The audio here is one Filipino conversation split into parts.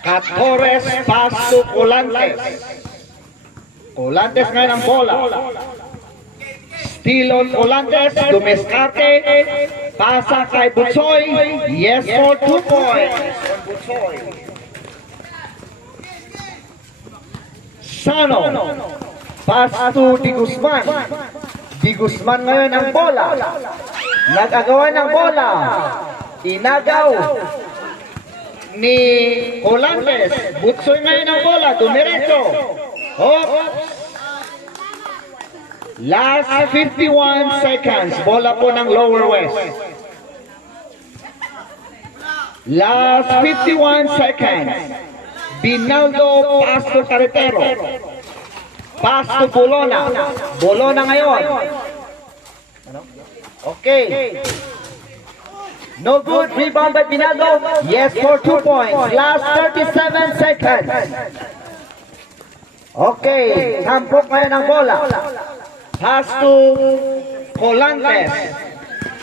Catores pass to Colantes. Colantes ngayon ang bola. Steal on Colantes, Dumescate, pasa kay Butsoy, yes for 2 points on Butsoy. Sano, pass to Di Guzman. Di Guzman ngayon ang bola. Nagagawa ng bola. Inagaw ni Colantes. Butsoy ngayon ang bola, dumiretso. Oops. Last 51 seconds. Bola po ng Lower West. Last 51 seconds. Binaldo, pass to Carretero. Pass to Bolona. Bolona ngayon. Okay. No good. Rebound by Binaldo. Yes for 2 points. Last 37 seconds. Okay. Tampok ngayon ang bola. Pass to Colantes.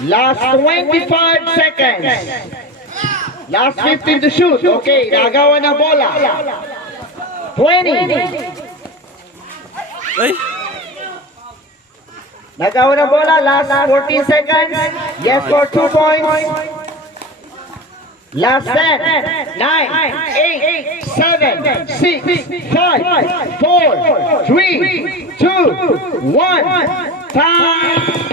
Last 25 seconds. Last 15 to shoot. Okay, nagawa ng bola. 20. Nagawa ng bola. Last 14 seconds. Yes for 2 points. Last 10, 9, 8, 7, 6, 5, 4, 3, 2, 1. Time!